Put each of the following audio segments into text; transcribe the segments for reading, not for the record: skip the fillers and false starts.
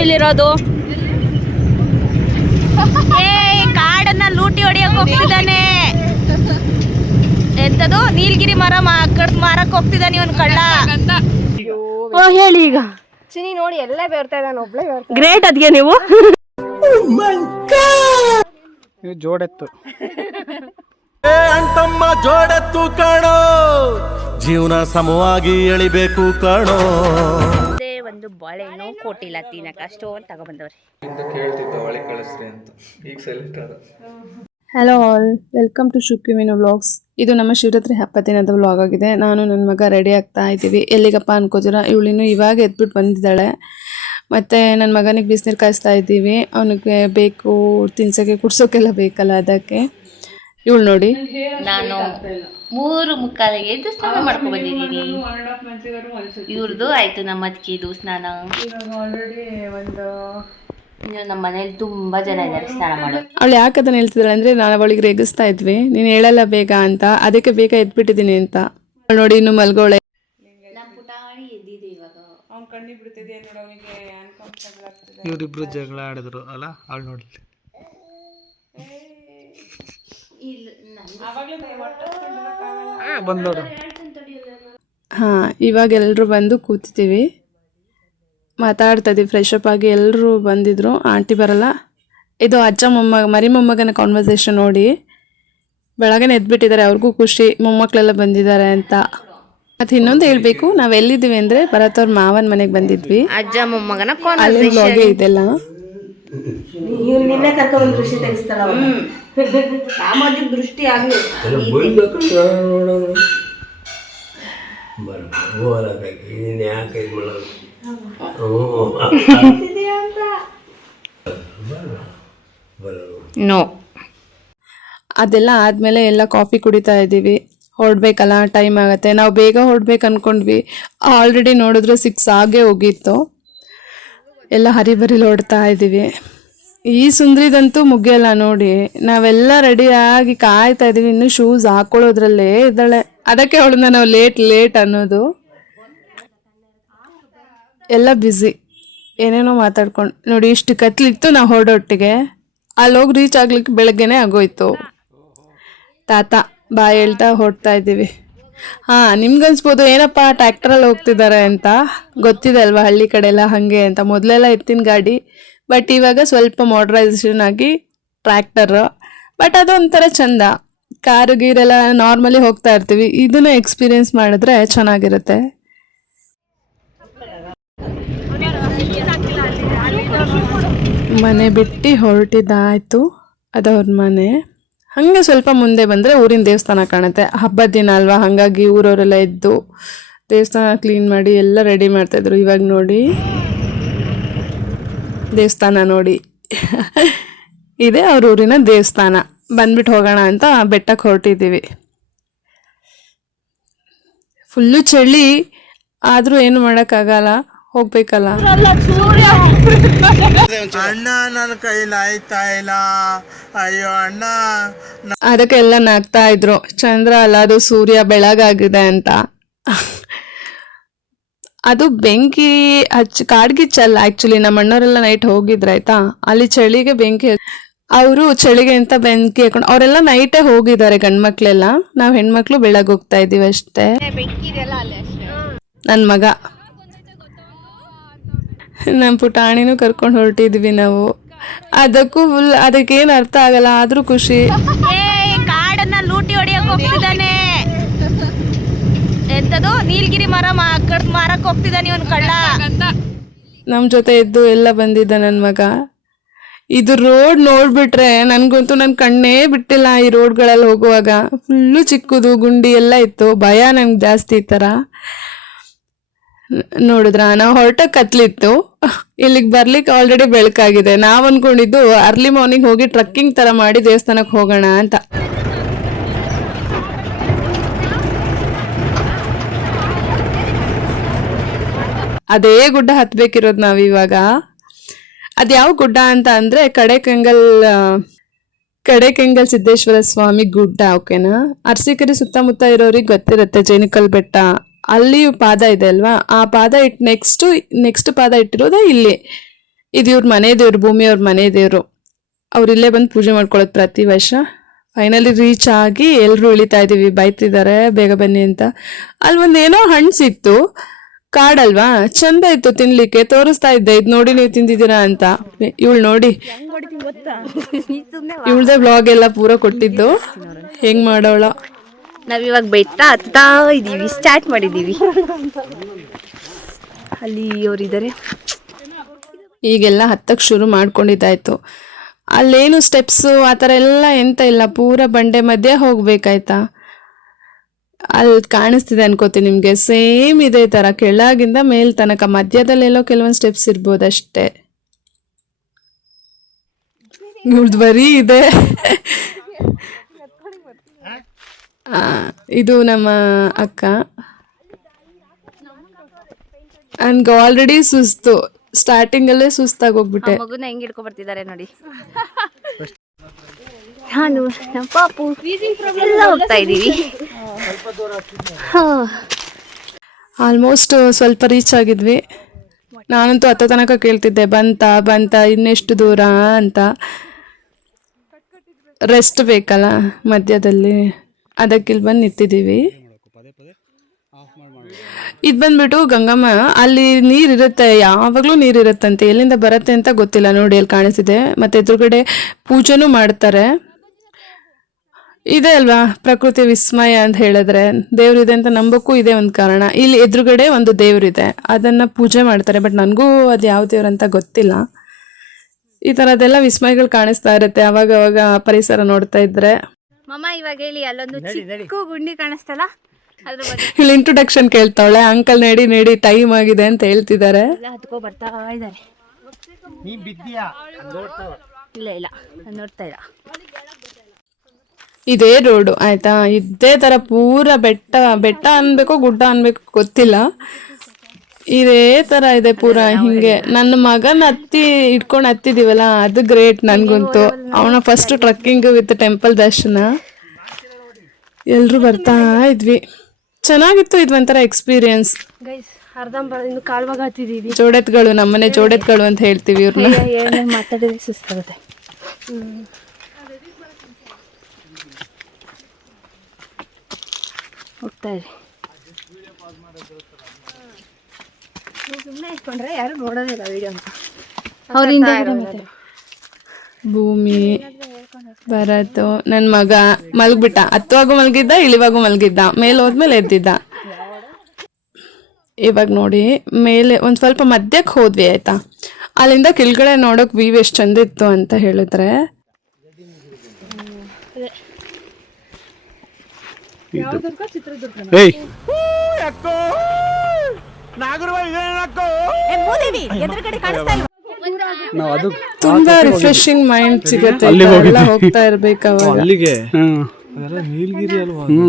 ಇಲ್ಲಿರೋದು ಕಾಡನ್ನ ಲೂಟಿ ಹೊಡಿಯಕ್ ಹೋಗ್ತಿದ್ದಾನೆ. ಎಂತದು ನೀಲಗಿರಿ ಮರ ಕಡ್ದು ಮಾರಕ್ ಹೋಗ್ತಿದ್ದಾನೆ ಇವನ್ ಕಳ್ಳ. ಹೇಳಿ ಈಗ ಚಿನಿ ನೋಡಿ ಎಲ್ಲ ಬೇರ್ತಾ ಇದ್ದಾನೆ, ಒಬ್ಳೆ ಬೇರ್ತಾ. ಗ್ರೇಟ್ ಅದ್ಗೆ ನೀವು ಜೋಡೆತ್ತು ಅಂತಮ್ಮ ಜೋಡೆತ್ತು ಕಾಣೋ, ಜೀವನ ಸಮವಾಗಿ ಎಳಿಬೇಕು ಕಾಣೋ. ಒಂದು ಬಾಳೆಹಣ್ಣು ಕೊಟ್ಟಿಲ್ಲ ತಿನ್ನಕ ಅಷ್ಟು ಅಂತ ತಗೊಬಂದವ್ರಿ. ಹಲೋ ಆಲ್, ವೆಲ್ಕಮ್ ಟು ಶುಕ್ಕಿವಿನ ವ್ಲಾಗ್ಸ್. ಇದು ನಮ್ಮ ಶಿವರಾತ್ರಿ ಹಬ್ಬ ದಿನದ ವ್ಲಾಗ್ ಆಗಿದೆ. ನಾನು ನನ್ನ ಮಗ ರೆಡಿ ಆಗ್ತಾ ಇದ್ದೀವಿ. ಎಲ್ಲಿಗಪ್ಪ ಅನ್ಕೋತೀರಾ, ಇವಳಿನ್ನು ಇವಾಗ ಎದ್ಬಿಟ್ಟು ಬಂದಿದ್ದಾಳೆ. ಮತ್ತು ನನ್ನ ಮಗನಿಗೆ ಬಿಸಿನೀರು ಕಾಯಿಸ್ತಾ ಇದ್ದೀವಿ. ಅವನಿಗೆ ಬೇಕು ತಿನ್ಸೋಕ್ಕೆ ಕುಡ್ಸೋಕ್ಕೆಲ್ಲ ಬೇಕಲ್ಲ, ಅದಕ್ಕೆ. ಇವಳು ನೋಡಿ, ನಾನು 3:45 ಎದ್ದು ಸ್ನಾನ ಮಾಡ್ಕೊಂಡು ಬಂದಿದ್ದೀನಿ. ಇವ್ರದ್ದು ಆಯ್ತು, ನಮ್ಮ ಅತ್ತಿಗೆದು ಸ್ನಾನ. ಇನ್ನು ನಮ್ಮ ಮನೇಲಿ ತುಂಬಾ ಜನ ಇದ್ದಾರೆ ಸ್ನಾನ ಮಾಡೋದು. ಅವಳು ಯಾಕೆ ಅದನ್ನು ಹೇಳ್ತಿದ್ದಾಳೆ ಅಂದರೆ, ನಾವು ಅವಳಿಗೆ ರೇಗಿಸ್ತಾ ಇದ್ವಿ, ನೀನು ಹೇಳಲ್ಲ ಬೇಗ ಅಂತ, ಅದಕ್ಕೆ ಬೇಗ ಎದ್ಬಿಟ್ಟಿದ್ದೀನಿ ಅಂತ. ಅವಳು ನೋಡಿ ಇನ್ನು ಮಲ್ಗೋಳೆ. ನಮ್ಮ ಪುಟಾಣಿ ಎದ್ದಿದೆ ಇವಾಗ. ಅವ್ನು ಕಣ್ಣಿ ಬಿಡ್ತಿದೆ ನೋಡಿ, ಅವನಿಗೆ ಅನ್ಕಂಫರ್ಟಬಲ್ ಆಗ್ತಿದೆ. ಇವರಿಬ್ರು ಜಗಳ ಆಡಿದ್ರು ಅಲ್ಲ, ಅವಳು ನೋಡಿ. ಹಾಂ, ಇವಾಗ ಎಲ್ಲರೂ ಬಂದು ಕೂತಿದ್ದೀವಿ, ಮಾತಾಡ್ತಾ ಇದ್ದೀವಿ. ಫ್ರೆಶ್ ಅಪ್ ಆಗಿ ಎಲ್ಲರೂ ಬಂದಿದ್ರು. ಆಂಟಿ ಬರಲ್ಲ. ಇದು ಅಜ್ಜ ಮರಿ ಮೊಮ್ಮಗನ ಕಾನ್ವರ್ಸೇಷನ್ ನೋಡಿ. ಬೆಳಗ್ಗೆ ಎದ್ಬಿಟ್ಟಿದ್ದಾರೆ, ಅವ್ರಿಗೂ ಖುಷಿ ಮೊಮ್ಮಕ್ಕಳೆಲ್ಲ ಬಂದಿದ್ದಾರೆ ಅಂತ. ಮತ್ತು ಇನ್ನೊಂದು ಹೇಳಬೇಕು, ನಾವು ಎಲ್ಲಿದ್ದೀವಿ ಅಂದರೆ ಭರತ್ ಅವ್ರ ಮಾವನ ಮನೆಗೆ ಬಂದಿದ್ವಿ. ಅಜ್ಜ ಮೊಮ್ಮಗನ ಅಲ್ಲಿ ಬ್ಲಾಗೆ ಇದೆಲ್ಲ. ನಿನ್ನೆ ಕರ್ಕೊಂಡ್ ದೃಷ್ಟಿ ತೆಗಿಸ್ತಾಳ, ಸಾಮಾಜಿಕ ದೃಷ್ಟಿ ಆಗ್ಲಿ. ನೋ, ಅದೆಲ್ಲ ಆದಮೇಲೆ ಎಲ್ಲ ಕಾಫಿ ಕುಡಿತಾ ಇದ್ದೀವಿ. ಹೊರಡ್ಬೇಕಲ್ಲ, ಟೈಮ್ ಆಗುತ್ತೆ. ನಾವು ಬೇಗ ಹೊರಡ್ಬೇಕು ಅಂದ್ಕೊಂಡ್ವಿ. ಆಲ್ರೆಡಿ ನೋಡಿದ್ರೆ 6 ಆಗೇ ಹೋಗಿತ್ತು. ಎಲ್ಲ ಹರಿಬರಿಲಿ ಹೊಡ್ತಾ ಇದ್ದೀವಿ. ಈ ಸುಂದ್ರಿದಂತೂ ಮುಗಿಯಲ್ಲ ನೋಡಿ. ನಾವೆಲ್ಲ ರೆಡಿಯಾಗಿ ಕಾಯ್ತಾ ಇದ್ದೀವಿ, ಇನ್ನೂ ಶೂಸ್ ಹಾಕೊಳ್ಳೋದ್ರಲ್ಲೇ ಇದ್ದಾಳೆ. ಅದಕ್ಕೆ ಅವಳನ್ನ ನಾವು ಲೇಟ್ ಅನ್ನೋದು. ಎಲ್ಲ ಬ್ಯುಸಿ, ಏನೇನೋ ಮಾತಾಡ್ಕೊಂಡು ನೋಡಿ. ಇಷ್ಟು ಕತ್ಲಿತ್ತು ನಾವು ಹೊರಡೊಟ್ಟಿಗೆ. ಅಲ್ಲೋಗಿ ರೀಚ್ ಆಗ್ಲಿಕ್ಕೆ ಬೆಳಗ್ಗೆನೇ ಆಗೋಯ್ತು. ತಾತ ಬಾಯ್ ಹೇಳ್ತಾ ಹೊರಡ್ತಾ ಇದ್ದೀವಿ. ಹಾಂ, ನಿಮ್ಗನ್ಸ್ಬೋದು ಏನಪ್ಪ ಟ್ರ್ಯಾಕ್ಟ್ರಲ್ಲಿ ಹೋಗ್ತಿದ್ದಾರೆ ಅಂತ. ಗೊತ್ತಿದೆ ಅಲ್ವಾ, ಹಳ್ಳಿ ಕಡೆ ಎಲ್ಲ ಹಾಗೆ ಅಂತ. ಮೊದಲೆಲ್ಲ ಎತ್ತಿನ ಗಾಡಿ, ಬಟ್ ಇವಾಗ ಸ್ವಲ್ಪ ಮಾಡ್ರೈಸೇಷನ್ ಆಗಿ ಟ್ರ್ಯಾಕ್ಟರ್. ಬಟ್ ಅದೊಂಥರ ಚಂದ. ಕಾರು ಗೀರೆಲ್ಲ ನಾರ್ಮಲಿ ಹೋಗ್ತಾ ಇರ್ತೀವಿ, ಇದನ್ನ ಎಕ್ಸ್ಪೀರಿಯೆನ್ಸ್ ಮಾಡಿದ್ರೆ ಚೆನ್ನಾಗಿರುತ್ತೆ. ಮನೆ ಬಿಟ್ಟು ಹೊರಟಿದ್ದಾಯ್ತು. ಅದವ್ರ ಮನೆ. ಹಾಗೆ ಸ್ವಲ್ಪ ಮುಂದೆ ಬಂದರೆ ಊರಿನ ದೇವಸ್ಥಾನ ಕಾಣುತ್ತೆ. ಹಬ್ಬದ ದಿನ ಅಲ್ವಾ, ಹಾಗಾಗಿ ಊರವರೆಲ್ಲ ಎದ್ದು ದೇವಸ್ಥಾನ ಕ್ಲೀನ್ ಮಾಡಿ ಎಲ್ಲ ರೆಡಿ ಮಾಡ್ತಾಯಿದ್ರು. ಇವಾಗ ನೋಡಿ ದೇವಸ್ಥಾನ ನೋಡಿ ಇದೆ ಅವ್ರ ಊರಿನ ದೇವಸ್ಥಾನ. ಬಂದ್ಬಿಟ್ಟು ಹೋಗೋಣ ಅಂತ ಬೆಟ್ಟಕ್ಕೆ ಹೊರಟಿದ್ದೀವಿ. ಫುಲ್ಲು ಚಳಿ ಆದರೂ ಏನು ಮಾಡೋಕ್ಕಾಗಲ್ಲ, ಹೋಗ್ಬೇಕಲ್ಲ. ಅಣ್ಣ ನನ್ನ ಕೈಲಿ ಆಯ್ತಾ ಇಲ್ಲ, ಅಯ್ಯೋ ಅಣ್ಣ. ಅದಕ್ಕೆ ಎಲ್ಲ ನಾಗ್ತಾ ಇದ್ರು. ಚಂದ್ರ ಅಲ್ಲ, ಅದು ಸೂರ್ಯ ಬೆಳಗಾಗಿದೆ ಅಂತ. ಅದು ಬೆಂಕಿ ಕಾಡ್ಗಿಚ್ಚಲ್ಲ ಆ್ಯಕ್ಚುಲಿ. ನಮ್ಮ ಅಣ್ಣವರೆಲ್ಲ ನೈಟ್ ಹೋಗಿದ್ರಾಯ್ತಾ, ಅಲ್ಲಿ ಚಳಿಗೆ ಬೆಂಕಿ, ಅವರು ಚಳಿಗೆ ಅಂತ ಬೆಂಕಿ ಹಾಕೊಂಡು ಅವರೆಲ್ಲ ನೈಟೇ ಹೋಗಿದ್ದಾರೆ, ಗಂಡ್ಮಕ್ಳೆಲ್ಲ. ನಾವು ಹೆಣ್ಮಕ್ಳು ಬೆಳಗ್ಗೆ ಹೋಗ್ತಾ ಇದ್ದೀವಿ ಅಷ್ಟೇ. ನನ್ನ ಮಗ, ನಮ್ಮ ಪುಟಾಣಿನೂ ಕರ್ಕೊಂಡು ಹೊರಟಿದ್ವಿ ನಾವು. ಅದಕ್ಕೂ ಫುಲ್, ಅದಕ್ಕೇನು ಅರ್ಥ ಆಗಲ್ಲ, ಆದರೂ ಖುಷಿ. ಕಾಡನ್ನ ಲೂಟಿ ಹೊಡಿಯಕ್ ಹೋಗ್ತಿದ್ದಾನೆ. ಎಂತದು ನೀಲಗಿರಿ ಮರ ಕಡ್ದು ಮಾರಕ್ ಹೋಗ್ತಿದ್ದಾನೆ ಇವನ್ ಕಳ್ಳ. ನಮ್ಮ ಜೊತೆ ಇದ್ದು ಎಲ್ಲ ಬಂದಿದ್ದ ನನ್ನ ಮಗ. ಇದು ರೋಡ್ ನೋಡ್ಬಿಟ್ರೆ ನನಗಂತೂ ನನ್ನ ಕಣ್ಣೇ ಬಿಟ್ಟಿಲ್ಲ. ಈ ರೋಡ್ಗಳಲ್ಲಿ ಹೋಗುವಾಗ ಫುಲ್ಲು ಚಿಕ್ಕದು ಗುಂಡಿ ಎಲ್ಲ ಇತ್ತು. ಭಯ ನನಗೆ ಜಾಸ್ತಿ ಈ ಥರ. ನೋಡಿದ್ರ, ನಾವು ಹೊರಟ ಕತ್ಲಿತ್ತು, ಇಲ್ಲಿಗೆ ಬರ್ಲಿಕ್ಕೆ ಆಲ್ರೆಡಿ ಬೆಳಕಾಗಿದೆ. ನಾವು ಅನ್ಕೊಂಡಿದ್ದು ಅರ್ಲಿ ಮಾರ್ನಿಂಗ್ ಹೋಗಿ ಟ್ರಕ್ಕಿಂಗ್ ಥರ ಮಾಡಿ ದೇವಸ್ಥಾನಕ್ಕೆ ಹೋಗೋಣ ಅಂತ. ಅದೇ ಗುಡ್ಡ ಹತ್ಬೇಕಿರೋದು ನಾವಿವಾಗ. ಅದ್ಯಾವ ಗುಡ್ಡ ಅಂತ ಅಂದರೆ ಕಡೆಕೆಂಗಲ್ ಸಿದ್ದೇಶ್ವರ ಸ್ವಾಮಿ ಗುಡ್ಡ. ಓಕೆನಾ? ಅರಸೀಕೆರೆ ಸುತ್ತಮುತ್ತ ಇರೋರಿಗೆ ಗೊತ್ತಿರುತ್ತೆ. ಜೇನಿಕಲ್ ಬೆಟ್ಟ, ಅಲ್ಲಿ ಪಾದ ಇದೆ ಅಲ್ವಾ, ಆ ಪಾದ ನೆಕ್ಸ್ಟ್ ಪಾದ ಇಟ್ಟಿರೋದು ಇಲ್ಲಿ. ಇದು ಇವ್ರ ಮನೆ ದೇವ್ರು, ಭೂಮಿಯವ್ರ ಮನೆ ದೇವ್ರು. ಅವ್ರಿಲ್ಲೇ ಬಂದು ಪೂಜೆ ಮಾಡ್ಕೊಳ್ಳೋದು ಪ್ರತಿ ವರ್ಷ. ಫೈನಲಿ ರೀಚ್ ಆಗಿ ಎಲ್ಲರೂ ಇಳಿತಾ ಇದೀವಿ, ಬೈತಿದ್ದಾರೆ ಬೇಗ ಬನ್ನಿ ಅಂತ. ಅಲ್ಲಿ ಒಂದೇನೋ ಹಣ್ಣು ಸಿಕ್ತು, ಕಾಡಲ್ವಾ, ಚಂದ ಇತ್ತು ತಿನ್ಲಿಕ್ಕೆ, ತೋರಿಸ್ತಾ ಇದ್ದೆ, ಇದು ನೋಡಿ ನೀವು ತಿಂದಿದ್ದೀರಾ ಅಂತ. ಇವಳು ನೋಡಿ, ಇವಳ್ದೇ ಬ್ಲಾಗ್ ಎಲ್ಲ ಪೂರ ಕೊಟ್ಟಿದ್ದು, ಹೆಂಗ್ ಮಾಡೋಳ. ನಾವಿವಾಗ ಬೆಟ್ಟ ಹತ್ತಾ ಇದೀವಿ, ಸ್ಟಾರ್ಟ್ ಮಾಡಿದೀವಿ. ಅಲ್ಲಿ ಅವರಿದ್ದಾರೆ. ಈಗೆಲ್ಲ ಹತ್ತಕ್ಕೆ ಶುರು ಮಾಡ್ಕೊಂಡಿದ್ದಾಯ್ತು. ಅಲ್ಲೇನು ಸ್ಟೆಪ್ಸು ಆ ಥರ ಎಲ್ಲ ಎಂತ ಇಲ್ಲ, ಪೂರ ಬಂಡೆ ಮಧ್ಯೆ ಹೋಗ್ಬೇಕಾಯ್ತಾ. ಅಲ್ಲಿ ಕಾಣಿಸ್ತಿದೆ ಅನ್ಕೋತೀನಿ ನಿಮಗೆ, ಸೇಮ್ ಇದೇ ಥರ ಕೆಳಗಿಂದ ಮೇಲ್ ತನಕ, ಮಧ್ಯದಲ್ಲೆಲ್ಲೋ ಕೆಲವೊಂದು ಸ್ಟೆಪ್ಸ್ ಇರ್ಬೋದು ಅಷ್ಟೇ. ಇವ್ರದ್ದು ಬರೀ ಇದೆ. ಇದು ನಮ್ಮ ಅಕ್ಕ. ನನ್ಗೆ ಆಲ್ರೆಡಿ ಸುಸ್ತು, ಸ್ಟಾರ್ಟಿಂಗ್ ಅಲ್ಲೇ ಸುಸ್ತಾಗಿ ಹೋಗ್ಬಿಟ್ಟೆ. ಮಗುನ ಹೆಂಗ್ ಹಿಡ್ಕೊಂಡ್ ಬರ್ತಿದ್ದಾರೆ ನೋಡಿ. ನಾನು ನಮ್ಮ ಪಾಪು ಎಲ್ಲ ಹೋಗ್ತಾ ಇದೀವಿ. ಆಲ್ಮೋಸ್ಟ್ ಸ್ವಲ್ಪ ರೀಚ್ ಆಗಿದ್ವಿ. ನಾನಂತೂ ಹತ್ತ ತನಕ ಕೇಳ್ತಿದ್ದೆ, ಬಂತ ಇನ್ನೆಷ್ಟು ದೂರ ಅಂತ. ರೆಸ್ಟ್ ಬೇಕಲ್ಲ ಮಧ್ಯದಲ್ಲಿ, ಅದಕ್ಕಿಲ್ಲಿ ಬಂದು ನಿಂತಿದ್ದೀವಿ. ಇದು ಬಂದ್ಬಿಟ್ಟು ಗಂಗಮ್ಮ, ಅಲ್ಲಿ ನೀರಿರುತ್ತೆ, ಯಾವಾಗಲೂ ನೀರಿರುತ್ತಂತೆ, ಎಲ್ಲಿಂದ ಬರುತ್ತೆ ಅಂತ ಗೊತ್ತಿಲ್ಲ. ನೋಡಿ ಅಲ್ಲಿ ಕಾಣಿಸಿದೆ. ಮತ್ತೆ ಎದುರುಗಡೆ ಪೂಜೆನೂ ಮಾಡ್ತಾರೆ. ಇದೆ ಅಲ್ವಾ ಪ್ರಕೃತಿ ವಿಸ್ಮಯ ಅಂತ ಹೇಳಿದ್ರೆ, ದೇವ್ರಿದೆ ಅಂತ ನಂಬಕ್ಕೂ ಇದೆ ಒಂದು ಕಾರಣ. ಇಲ್ಲಿ ಎದುರುಗಡೆ ಒಂದು ದೇವ್ರಿದೆ, ಅದನ್ನ ಪೂಜೆ ಮಾಡ್ತಾರೆ. ಬಟ್ ನನಗೂ ಅದು ಯಾವ ದೇವ್ರಂತ ಗೊತ್ತಿಲ್ಲ. ಈ ಥರದ್ದೆಲ್ಲ ವಿಸ್ಮಯಗಳು ಕಾಣಿಸ್ತಾ ಇರುತ್ತೆ ಅವಾಗ ಅವಾಗ ಪರಿಸರ ನೋಡ್ತಾ ಇದ್ರೆ. ಮಮ್ಮ ಇವಾಗ ಹೇಳಿ, ಅಲ್ಲೊಂದು ಚಿಕ್ಕ ಗುಂಡಿ ಕಾಣಿಸ್ತಲ್ಲ, ಅದ್ರ ಬಗ್ಗೆ ಇಲ್ಲಿ ಇಂಟ್ರೊಡಕ್ಷನ್ ಕೇಳ್ತಾವಳೆ. ಅಂಕಲ್ ನಡಿ ಟೈಮ್ ಆಗಿದೆ ಅಂತ ಹೇಳ್ತಿದ್ದಾರೆ. ಹತ್ಕೊ ಬರ್ತಾ ಇದ್ದಾರೆ. ಇಲ್ಲ ನಾನು ನೋಡ್ತಾ ಇಲ್ಲ. ಇದೇ ರೋಡು ಆಯ್ತಾ, ಇದೇ ತರ ಪೂರ ಬೆಟ್ಟ ಅನ್ಬೇಕು ಗುಡ್ಡ ಅನ್ಬೇಕು ಗೊತ್ತಿಲ್ಲ, ಇದೇ ತರ ಇದೆ ಪೂರ ಹಿಂಗೆ. ನನ್ನ ಮಗನ ಇಟ್ಕೊಂಡು ಹತ್ತಿದೀವಲ್ಲ, ಅದು ಗ್ರೇಟ್ ನನ್ಗಂತೂ. ಅವನ ಫಸ್ಟ್ ಟ್ರಕ್ಕಿಂಗ್ ವಿತ್ ಟೆಂಪಲ್ ದರ್ಶನ. ಎಲ್ರು ಬರ್ತಾ ಇದ್ವಿ, ಚೆನ್ನಾಗಿತ್ತು. ಇದು ಒಂಥರ ಎಕ್ಸ್ಪೀರಿಯನ್ಸ್. ಜೋಡೆತ್ಗಳು, ನಮ್ಮನೆ ಜೋಡೆತ್ಗಳು ಅಂತ ಹೇಳ್ತೀವಿ ಇವ್ರನ್ನ. ಮಾತಾಡಿದ್ರೆ ಸುಸ್ತಾಗುತ್ತೆ. ಹೋಗ್ತಾ ಇದೆ. ಸುಮ್ಮನೆ ಇಟ್ಕೊಂಡ್ರೆ ಯಾರು ನೋಡೋದಿಲ್ಲ ವಿಡಿಯೋ ಅಂತ. ಅವರಿಂದ ಭೂಮಿ ಭರತ್ ನನ್ನ ಮಗ ಮಲಗ್ಬಿಟ್ಟ. ಹತ್ತುವಾಗೂ ಮಲಗಿದ್ದ, ಇಳಿವಾಗೂ ಮಲಗಿದ್ದ, ಮೇಲೆ ಹೋದ್ಮೇಲೆ ಎದ್ದಿದ್ದ. ಇವಾಗ ನೋಡಿ ಮೇಲೆ ಒಂದು ಸ್ವಲ್ಪ ಮಧ್ಯಕ್ಕೆ ಹೋದ್ವಿ ಆಯ್ತಾ. ಅಲ್ಲಿಂದ ಕೆಳಗಡೆ ನೋಡೋಕೆ ವ್ಯೂ ಎಷ್ಟು ಚಂದ ಇತ್ತು ಅಂತ ಹೇಳಿದ್ರೆ, ತುಂಬಾ ರಿಫ್ರೆಶಿಂಗ್ ಮೈಂಡ್ ಸಿಗುತ್ತೆ. ಎಲ್ಲ ಹೋಗ್ತಾ ಇರ್ಬೇಕಾವಾಗ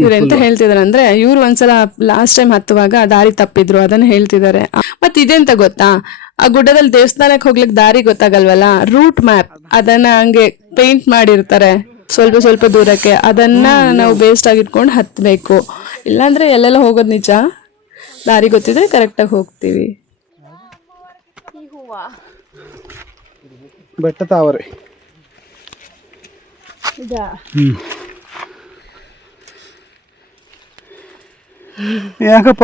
ಇವ್ರೆಂತ ಹೇಳ್ತಿದಾರೆ ಅಂದ್ರೆ, ಇವ್ರು ಒಂದ್ಸಲ ಲಾಸ್ಟ್ ಟೈಮ್ ಹತ್ತುವಾಗ ದಾರಿ ತಪ್ಪಿದ್ರು, ಅದನ್ನ ಹೇಳ್ತಿದ್ದಾರೆ. ಮತ್ ಇದೆಂತ ಗೊತ್ತಾ, ಆ ಗುಡ್ಡದಲ್ಲಿ ದೇವಸ್ಥಾನಕ್ಕೆ ಹೋಗ್ಲಿಕ್ಕೆ ದಾರಿ ಗೊತ್ತಾಗಲ್ವಲ್ಲ, ರೂಟ್ ಮ್ಯಾಪ್ ಅದನ್ನ ಹಂಗೆ ಪೇಂಟ್ ಮಾಡಿರ್ತಾರೆ ಸ್ವಲ್ಪ ದೂರಕ್ಕೆ. ಅದನ್ನ ನಾವು ಬೇಸ್ಟ್ ಆಗಿ ಇಟ್ಕೊಂಡು ಹತ್ಬೇಕು. ಇಲ್ಲಾಂದ್ರೆ ಎಲ್ಲೆಲ್ಲ ಹೋಗೋದು ನಿಜ, ದಾರಿ ಗೊತ್ತಿದ್ರೆ ಕರೆಕ್ಟಾಗಿ ಹೋಗ್ತೀವಿ. ಬೆಟ್ಟ ತಾವರೆ ಯಾಕಪ್ಪ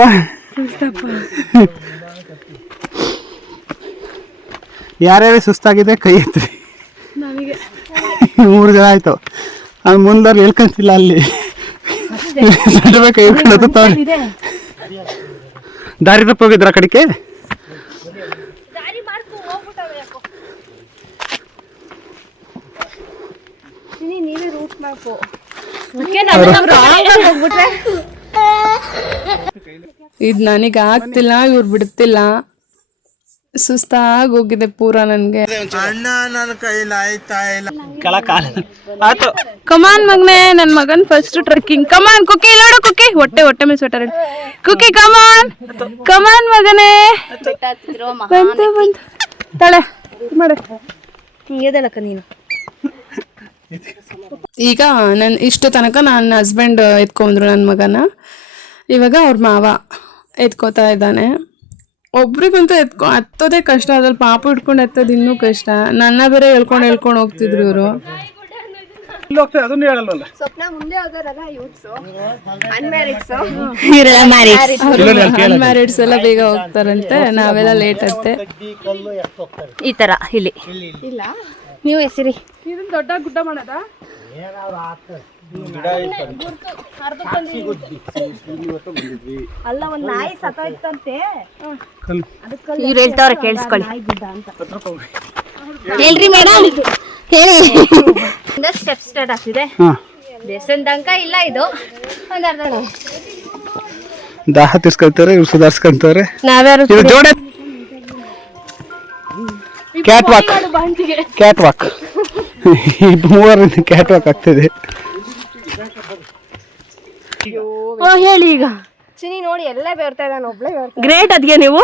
ಯಾರ್ಯಾರು ಸುಸ್ತಾಗಿದೆ ಕೈ ಎತ್ತಿ. 3 ಜನ ಆಯ್ತು. ಅದು ಮುಂದವ್ರು ಹೇಳ್ಕೊಂತಿಲ್ಲ, ಅಲ್ಲಿ ಕೈ ಹಿಡ್ಕೊಂಡು ದಾರಿ ತಪ್ಪ ಹೋಗಿದ್ರ ಆ ಕಡೆಗೆ. ಇದ್ ನನಗೆ ಆಗ್ತಿಲ್ಲ, ಇವ್ರು ಬಿಡ್ತಿಲ್ಲ, ಸುಸ್ತಾಗಿ ಹೋಗಿದೆ ಪೂರ ನನ್ಗೆ. ಅಣ್ಣ ನನ್ನ ಕೈಲಿ ಆಯ್ತಾ ಇಲ್ಲ. ಕಮಾನ್ ಮಗನೇ, ನನ್ ಮಗನ್ ಫಸ್ಟ್ ಟ್ರೆಕ್ಕಿಂಗ್. ಕಮಾನ್ ಕುಕ್ಕಿ, ಇಲ್ಲೋಡು ಕುಕ್ಕಿ, ಹೊಟ್ಟೆ ಮೇಲೆ ಸ್ವೆಟರ್ ಕುಕ್ಕಿ. ಕಮಾನ್ ಮಗನೇ, ಬಂತು ತಳೆ ಮಾಡು. ಎದಳಕ್ಕ ನೀನು. ಈಗ ನನ್ ಇಷ್ಟು ತನಕ ನನ್ನ ಹಸ್ಬೆಂಡ್ ಎತ್ಕೊಂಡ್ರು ನನ್ನ ಮಗನ. ಇವಾಗ ಅವ್ರ ಮಾವ ಎತ್ಕೋತಾ ಇದ್ದಾನೆ. ಒಬ್ರಿಗಂತೂ ಹತ್ತೋದೇ ಕಷ್ಟ, ಅದ್ರಲ್ಲಿ ಪಾಪ ಇಟ್ಕೊಂಡು ಎತ್ತೋದು ಇನ್ನೂ ಕಷ್ಟ. ನನ್ನ ಬೇರೆ ಹೇಳ್ಕೊಂಡು ಹೋಗ್ತಿದ್ರು ಇವರು. ಅದನ್ನು ಹೇಳಲ್ವಲ್ಲ. ಅನ್ಮ್ಯಾರಿಡ್ಸ್ ಎಲ್ಲ ಬೇಗ ಹೋಗ್ತಾರಂತೆ, ನಾವೆಲ್ಲ ಲೇಟ್ ಆಗುತ್ತೆ. ಈ ತರ ಇಲ್ಲಿ ನೀವು ಹೆಸರಿ ದೊಡ್ಡ ಗುಡ್ಡ ಮಾಡೋದಾ? ಅಲ್ಲ ಒಂದ್ ನಾಯಿ ಸತ್ತೋಯ್ತಂತೆ, ಇವ್ರು ಹೇಳ್ತಾವ್ರೆ ಕೇಳಿಸ್ಕೊಳ್ಳಿ. ಹೇಳ್ರಿ ಮೇಡಮ್ ಹೇಳಿ. ಸ್ಟೆಪ್ ಸ್ಟಾರ್ಟ್ ಆಗ್ತಿದೆ. ದೇವಸ್ಥಾನ ತನಕ ಇಲ್ಲ, ಇದು ಒಂದ್ ಅರ್ಧ ದಾಹ ತಿರ್ಸ್ಕೊಂತಾರೆ, ಇವ್ರು ಸುಧಾರಿಸ್ಕೊಂತಾರೆ. ನಾವ್ಯಾರು ಇವ್ರು ಜೋಡೆ ಕ್ಯಾಟ್ ವಾಕ್ ಮೂವರಿಂದ ಕ್ಯಾಟ್ ವಾಕ್ ಆಗ್ತದೆ. ಹೇಳಿ ಈಗ. ಚಿನಿ ನೋಡಿ ಎಲ್ಲ ಬೇರ್ತಾ ಇದ್ದಾನೆ, ಒಬ್ಳೆ ಬೇರ್ತಾ. ಗ್ರೇಟ್ ಅದ್ಗೆ ನೀವು.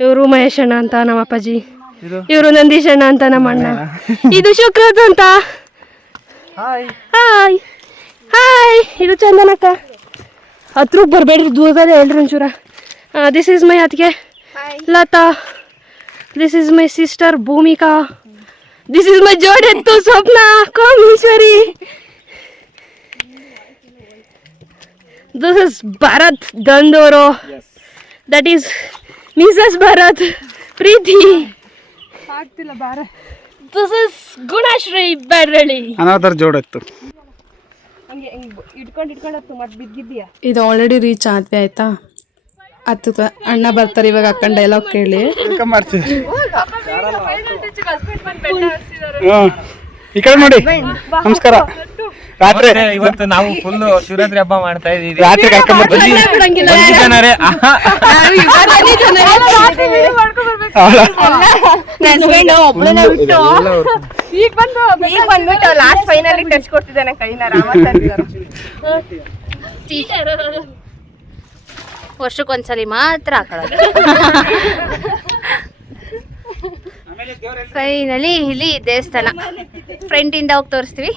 ಇವರು ಮಹೇಶ್ ಅಣ್ಣ ಅಂತ ನಮ್ಮ ಅಪ್ಪಾಜಿ, ಇವರು ನಂದೀಶ್ ಅಣ್ಣ ಅಂತ ನಮ್ಮ ಅಣ್ಣ, ಇದು ಶುಕ್ರತ್ ಅಂತ. ಹಾಯ್ ಹಾಯ್, ಇದು ಚಂದನಕ್ಕ. ಹತ್ರ ಬರ್ಬೇಡ್ರಿ, ದೂರದಲ್ಲಿ ಹೇಳ್ರಿ ಒಂಚೂರ. ದಿಸ್ ಈಸ್ ಮೈ ಅತ್ತಿಗೆ Lata, this is my sister Bhoomika, this is my ಜೋಡೆತ್ತು ಸ್ವಪ್ನ ಕಾಮೇಶ್ವರಿ, ದಿಸ್ ಇಸ್ ಭರತ್ ದಂದೋರೋ, that is Mrs Bharath Preethi, this is Gunashree ಬೆರಳಿ. ಅನಾಥರ ಜೋಡೆತ್ತು. ಇದು ಆಲ್ರೆಡಿ ರೀಚ್ ಆದ್ವಿ ಆಯ್ತಾ. ಹತ್ತು ಅಣ್ಣ ಬರ್ತಾರೆ ಇವಾಗ, ಅಕ್ಕನ ಡೈಲಾಗ್ ಕೇಳಿ. ಮಾಡ್ತೀವಿ. ಈ ಕಡೆ ನೋಡಿ. ನಮಸ್ಕಾರ. ರಾತ್ರಿ ಇವತ್ತು ನಾವು ಫುಲ್ ಶಿವರಾತ್ರಿ ಹಬ್ಬ ಮಾಡ್ತಾ ಇದೀವಿ. ರಾತ್ರಿ ಕರ್ಕೊಂಡ್ಬರ್ತೀವಿ. ಈಗ ಬಂದ್ಬಿಟ್ಟು ಲಾಸ್ಟ್ ಫೈನಲಿ ಟಚ್ ಕೊಡ್ತಿದ್ದಾನೆ ಕೈನ. ವರ್ಷಕ್ಕೊಂದ್ಸಲಿ ಮಾತ್ರ ಹಾಕೊಳ್ಳೋದು. ಫೈನಲಿ ಇಲ್ಲಿ ದೇವಸ್ಥಾನ ಫ್ರಂಟ್ ಇಂದ ಹೋಗಿ ತೋರಿಸ್ತೀವಿ.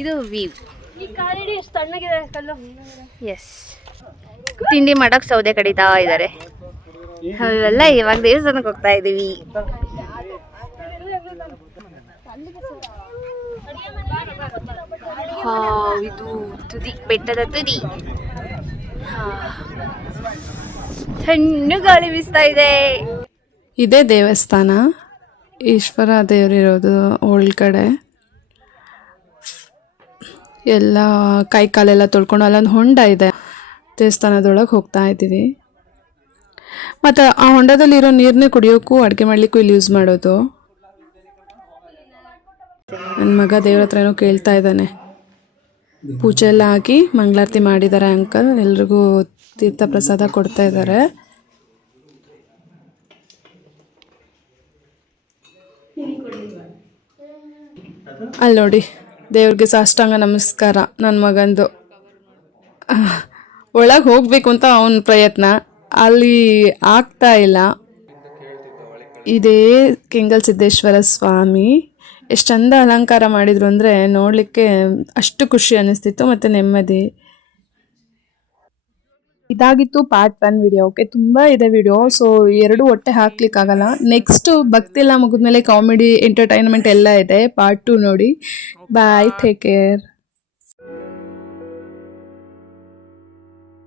ಇದು ವ್ಯೂ. ಎಸ್, ತಿಂಡಿ ಮಾಡಕ್ ಸೌದೆ ಕಡಿತಾ ಇದ್ದಾರೆ. ಅವೆಲ್ಲ ಇವಾಗ ದೇವಸ್ಥಾನಕ್ಕೆ ಹೋಗ್ತಾ ಇದೀವಿ. ಇದು ತುದಿ, ಬೆಟ್ಟದ ತುದಿ. ಸಣ್ಣ ಗಾಳಿ ಬೀಸ್ತಾ ಇದೆ. ಇದೇ ದೇವಸ್ಥಾನ, ಈಶ್ವರ ದೇವರಿರೋದು ಒಳಗಡೆ. ಎಲ್ಲ ಕೈ ಕಾಲೆಲ್ಲ ತೊಳ್ಕೊಂಡು ಅಲ್ಲೊಂದು ಹೊಂಡ ಇದೆ, ದೇವಸ್ಥಾನದೊಳಗೆ ಹೋಗ್ತಾ ಇದ್ದೀವಿ. ಮತ್ತು ಆ ಹೊಂಡದಲ್ಲಿರೋ ನೀರನ್ನೇ ಕುಡಿಯೋಕ್ಕೂ ಅಡುಗೆ ಮಾಡಲಿಕ್ಕೂ ಇಲ್ಲಿ ಯೂಸ್ ಮಾಡೋದು. ನನ್ನ ಮಗ ದೇವ್ರ ಹತ್ರ ಏನೋ ಕೇಳ್ತಾ ಇದ್ದಾನೆ. ಪೂಜೆ ಎಲ್ಲ ಆಗಿ ಮಂಗಳಾರತಿ ಮಾಡಿದ್ದಾರೆ ಅಂಕಲ್, ಎಲ್ರಿಗೂ ತೀರ್ಥ ಪ್ರಸಾದ ಕೊಡ್ತಾ ಇದ್ದಾರೆ. ಅಲ್ಲಿ ನೋಡಿ, ದೇವ್ರಿಗೆ ಸಾಷ್ಟಾಂಗ ನಮಸ್ಕಾರ. ನನ್ನ ಮಗಂದು ಒಳಗೆ ಹೋಗ್ಬೇಕು ಅಂತ ಅವನ ಪ್ರಯತ್ನ, ಅಲ್ಲಿ ಆಗ್ತಾ ಇಲ್ಲ. ಇದೇ ಕೆಂಗಲ್ ಸಿದ್ದೇಶ್ವರ ಸ್ವಾಮಿ. ಎಷ್ಟು ಚಂದ ಅಲಂಕಾರ ಮಾಡಿದ್ರು ಅಂದರೆ ನೋಡಲಿಕ್ಕೆ ಅಷ್ಟು ಖುಷಿ ಅನ್ನಿಸ್ತಿತ್ತು ಮತ್ತು ನೆಮ್ಮದಿ. ಇದಾಗಿತ್ತು ಪಾರ್ಟ್ 1 ವಿಡಿಯೋ. ಓಕೆ, ತುಂಬ ಇದೆ ವಿಡಿಯೋ, ಸೊ ಎರಡು ಒಟ್ಟೆ ಹಾಕ್ಲಿಕ್ಕಾಗಲ್ಲ. ನೆಕ್ಸ್ಟ್ ಭಕ್ತಿ ಎಲ್ಲ ಮುಗಿದ್ಮೇಲೆ ಕಾಮಿಡಿ ಎಂಟರ್ಟೈನ್ಮೆಂಟ್ ಎಲ್ಲ ಇದೆ, ಪಾರ್ಟ್ 2 ನೋಡಿ. ಬಾಯ್, ಟೇಕ್ ಕೇರ್.